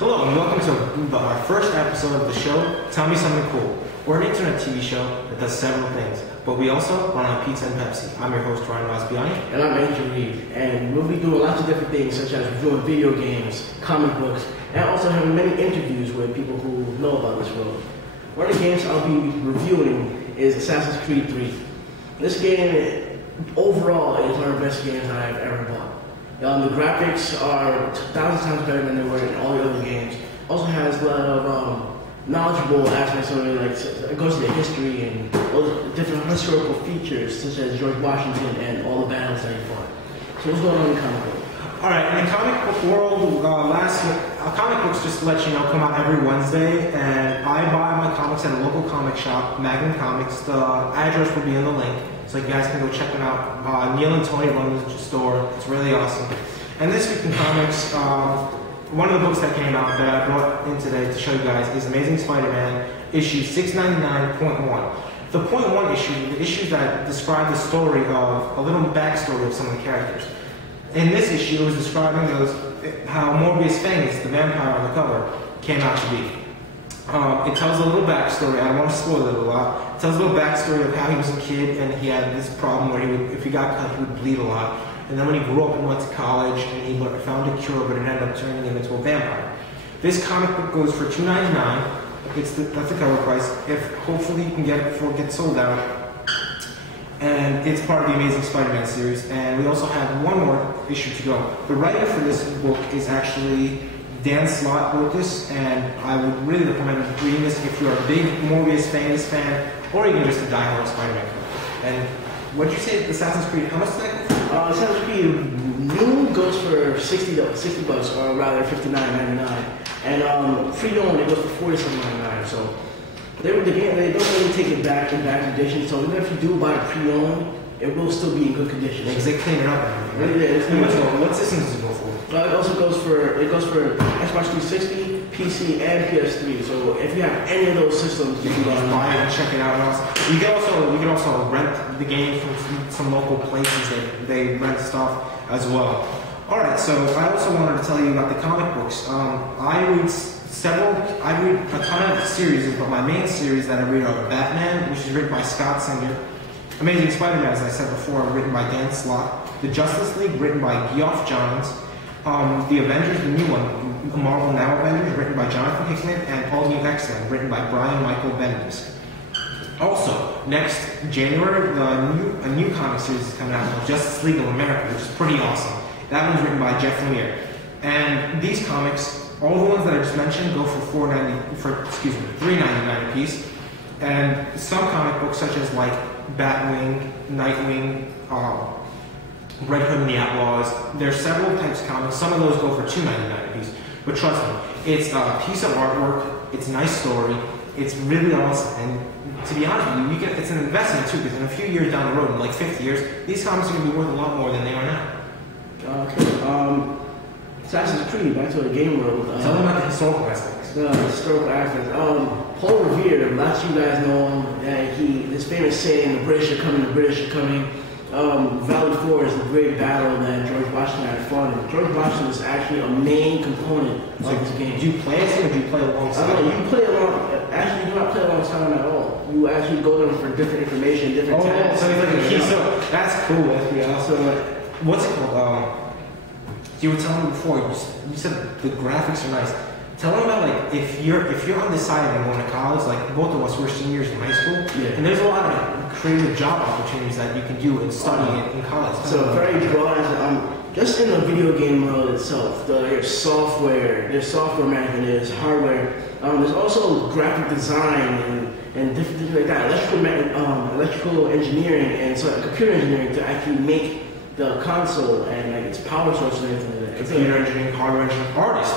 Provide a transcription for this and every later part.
Hello and welcome to our first episode of the show, Tell Me Something Cool. We're an internet TV show that does several things, but we also run on pizza and Pepsi. I'm your host, Ryan. And I'm Reid. And we'll be doing lots of different things, such as reviewing video games, comic books, and also having many interviews with people who know about this world. One of the games I'll be reviewing is Assassin's Creed 3. This game, overall, is one of the best games I've ever bought. The graphics are 1,000 times better than they were in all the other games. Also has a lot of knowledgeable aspects of it, like it goes to the history and all the different historical features, such as George Washington and all the battles that he fought. So what's going on in the comic book? Alright, in the comic book world, comic books, just to let you know, come out every Wednesday, and I buy my comics at a local comic shop, Magnum Comics. The address will be in the link, so you guys can go check them out. Neil and Tony run the store. It's really awesome. And this week in comics, one of the books that came out that I brought in today to show you guys is Amazing Spider-Man, issue 699.1. The .1 issue, the issues that describe the story of, a little backstory of some of the characters. In this issue, it was describing how Morbius Fangus, the vampire on the cover, came out to be. It tells a little backstory. I don't want to spoil it a lot. It tells a little backstory of how he was a kid and he had this problem where if he got cut, he would bleed a lot. And then when he grew up and went to college, and he found a cure, but it ended up turning him into a vampire. This comic book goes for $2.99. That's the cover price. Hopefully you can get it before it gets sold out. And it's part of the Amazing Spider-Man series. And we also have one more issue to go. The writer for this book is actually Dan Slott wrote this, and I would really recommend reading this if you're a big Morbius Fangus fan, or even just a diehard Spider-Man fan. And what did you say, Assassin's Creed, how much does that go for? Assassin's Creed new goes for $60 bucks, or rather $59.99. And pre-owned, it goes for $47.99. So they don't really take it back in bad condition. So even if you do buy pre-owned, it will still be in good condition. Because they clean it up. What systems does it go for? It also goes for Xbox 360, PC, and PS3. So if you have any of those systems, you can go and buy it and check it out. You can also rent the game from some local places. They rent stuff as well. All right. So I also wanted to tell you about the comic books. I read a ton of series, but my main series that I read are Batman, which is written by Scott Singer. Amazing Spider-Man, as I said before, written by Dan Slott. The Justice League, written by Geoff Johns. The Avengers, the new one, Marvel Now Avengers, written by Jonathan Hickman. And All New X-Men, written by Brian Michael Bendis. Also, next January, a new comic series is coming out called Justice League of America, which is pretty awesome. That one's written by Jeff Lemire. And these comics, all the ones that I just mentioned, go for $3.99 a piece. And some comic books, such as like Batwing, Nightwing, Red Hood and the Outlaws, there's several types of comics. Some of those go for $2.99 a piece. But trust me, it's a piece of artwork, it's a nice story, it's really awesome. And to be honest with you, it's an investment too, because in a few years down the road, in like 50 years, these comics are going to be worth a lot more than they are now. Okay, Assassin's Creed, back to the game world. Tell them about the historical aspects. The historical aspects. Paul Revere, lots of you guys know him. His famous saying, "The British are coming, the British are coming." Valley Forge is the great battle that George Washington had fought in. George Washington was actually a main component of this game. Do you play as him or do you play alongside? You play along. Actually, you do not play alongside him at all. You actually go there for different information, different tasks. So he's like a key. So that's cool. That's pretty awesome. What's it called? You were telling me before. You said the graphics are nice. Tell them about like if you're undecided and going to college, like both of us were seniors in high school, and there's a lot of creative job opportunities that you can do and study in college. So very broad. Just in the video game world itself, there's software management, there's hardware. There's also graphic design and different things like that. Electrical engineering and computer engineering to actually make the console and like its power source and everything like that. Computer engineering, hardware engineering, artists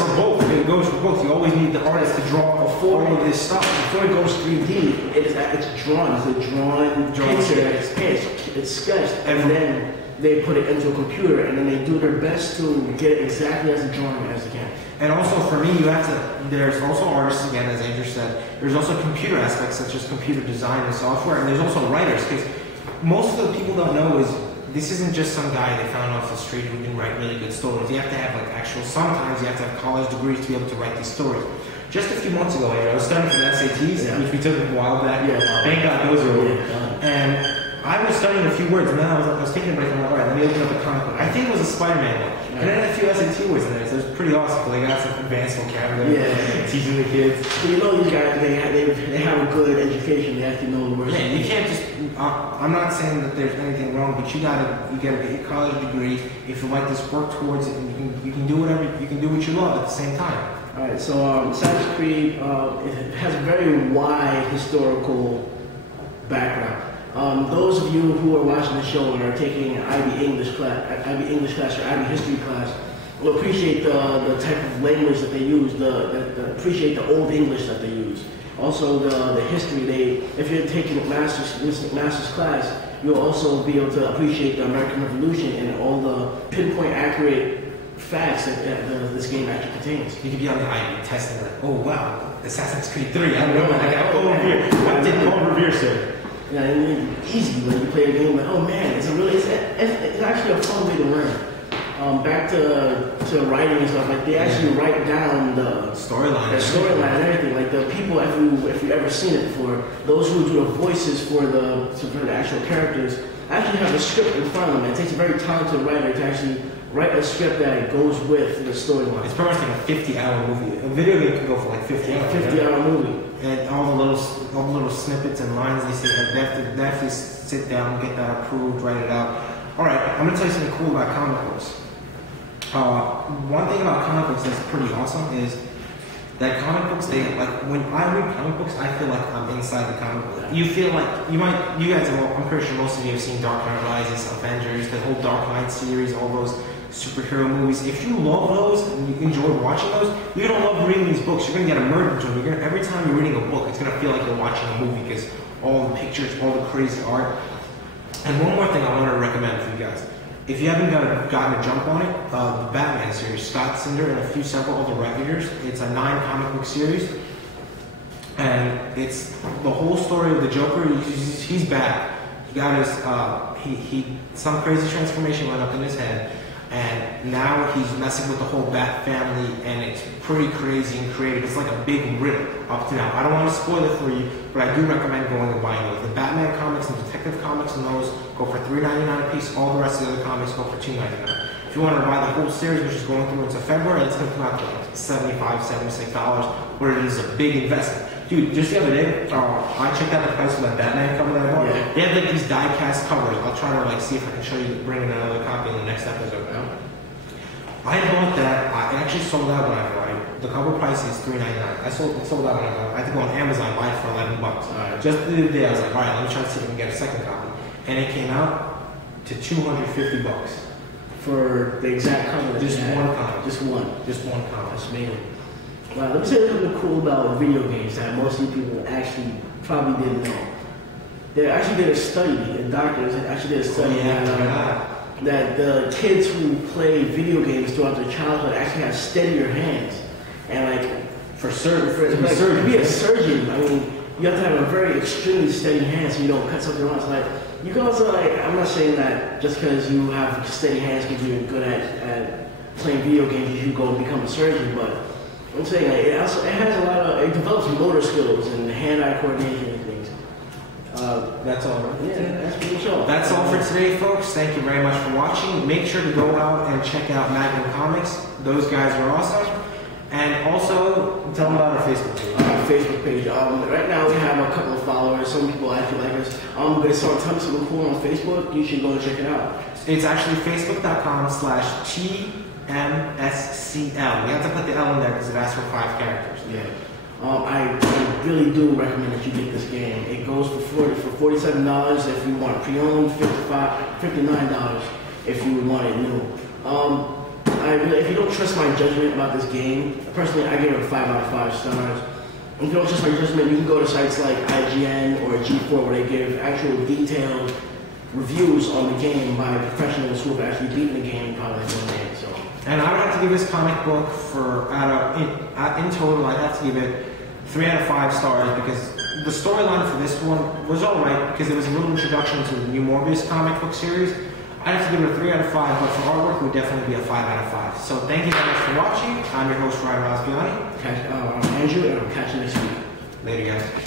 for both. It goes for both. You always need the artist to draw all of this stuff. Before it goes 3D, it's drawn. It's a drawn picture. It's sketched, and then they put it into a computer, and then they do their best to get it exactly as the drawing as they can. And also for me, there's also artists, again, as Andrew said, there's also computer aspects such as computer design and software, and there's also writers, because most of the people don't know is this isn't just some guy they found off the street who can write really good stories. You have to have like actual, sometimes you have to have college degrees to be able to write these stories. Just a few months ago, Andrew, I was studying for the SATs, which we took a while back. Thank God those are over. And I was studying a few words, and then I was taking a break. I'm like, all right, let me open up a comic book. I think it was a Spider-Man one. And then a few SAT words in there, so it was pretty awesome. They got some advanced vocabulary, teaching the kids. So you know these guys, they have a good education. They actually know the words. Yeah, you can't just. I'm not saying that there's anything wrong, but you gotta get your college degree. If you like this, work towards it, and you can do whatever you can do what you love at the same time. All right, so Assassin's Creed it has a very wide historical background. Those of you who are watching the show and are taking an IB English class or IB history class will appreciate the type of language that they use, appreciate the old English that they use. Also the history, if you're taking a master's class, you'll also be able to appreciate the American Revolution and all the pinpoint accurate facts that this game actually contains. You could be on the IB testing like, oh wow, Assassin's Creed 3, I don't know, I got Paul Revere. What did Paul Revere say? Yeah, it's easy when you play a game like, oh man, it's actually a fun way to learn. Back to writing and stuff, like they actually write down the storyline and everything. Like the people, if you've ever seen it before, those who do the voices for the actual characters actually have a script in front of them. It takes a very talented writer to actually write a script that goes with the storyline. It's pretty much like a 50-hour movie. A video game can go for like 50 hours. 50-hour movie. And all the little snippets and lines they say, they have to definitely sit down, get that approved, write it out. All right, I'm gonna tell you something cool about comic books. One thing about comic books that's pretty awesome is that comic books, when I read comic books, I feel like I'm inside the comic book. You feel like, you guys, I'm pretty sure most of you have seen Dark Knight Rises, Avengers, the whole Dark Knight series, all those superhero movies. If you love those and you enjoy watching those, you're gonna love reading these books. You're gonna get immersed into them. Every time you're reading a book, it's gonna feel like you're watching a movie because all the pictures, all the crazy art. And one more thing I want to recommend for you guys. If you haven't gotten a jump on it, the Batman series, Scott Cinder and several other writers, it's a 9 comic book series. And it's the whole story of the Joker. He's back. He got his, some crazy transformation went up in his head. And now he's messing with the whole Bat family, and it's pretty crazy and creative. It's like a big riddle up to now. I don't want to spoil it for you, but I do recommend going and buying those. The Batman comics and Detective comics and those go for $3.99 a piece. All the rest of the other comics go for $2.99. If you want to buy the whole series, which is going through into February, it's going to come out to like $75, $76, where it is a big investment. Dude, just the other day, I checked out the price of that Batman cover that I bought. Yeah. They have like these die-cast covers. I'll try to see if I can show you, bring in another copy in the next episode. I bought that. I actually sold out when I bought it. The cover price is $3.99. I sold out when I bought it. I had to go on Amazon, buy it for $11. Just the other day, I was like, all right, let me try to see if I can get a second copy. And it came out to $250 for the exact cover. Just one comic. Just one comic. That's amazing. Well, let me say something cool about video games that most of you people actually probably didn't know. They actually did a study, and doctors actually did a study that the kids who play video games throughout their childhood actually have steadier hands. And like, to be a surgeon, I mean, you have to have a very extremely steady hand so you don't cut something wrong. So like, you can also I'm not saying that just because you have steady hands because you're good at playing video games, you should go and become a surgeon, but I'm saying like, it develops motor skills and hand-eye coordination and things. That's all, right? Yeah, that's pretty much all. That's all for today, folks. Thank you very much for watching. Make sure to go out and check out Magnum Comics. Those guys are awesome. And also, tell them about our Facebook page. Right now we have a couple of followers. Some people actually like us. I'm going to start telling something cool on Facebook. You should go and check it out. It's actually facebook.com/TMSCL. We have to put the L in there because it asks for 5 characters. Yeah. I really do recommend that you get this game. It goes for $47 if you want pre-owned, $59 if you want it new. If you don't trust my judgment about this game, personally I give it 5 out of 5 stars. If you don't trust my judgment, you can go to sites like IGN or G4 where they give actual detailed reviews on the game by professionals who have actually beaten the game probably one day. So. And I would have to give this comic book in total, I'd have to give it 3 out of 5 stars because the storyline for this one was alright because it was a little introduction to the new Morbius comic book series. I'd have to give it a 3 out of 5, but for artwork, it would definitely be a 5 out of 5. So thank you very much for watching. I'm your host, Ryan Rosbiani. Andrew, and I'll catch you next week. Later, guys.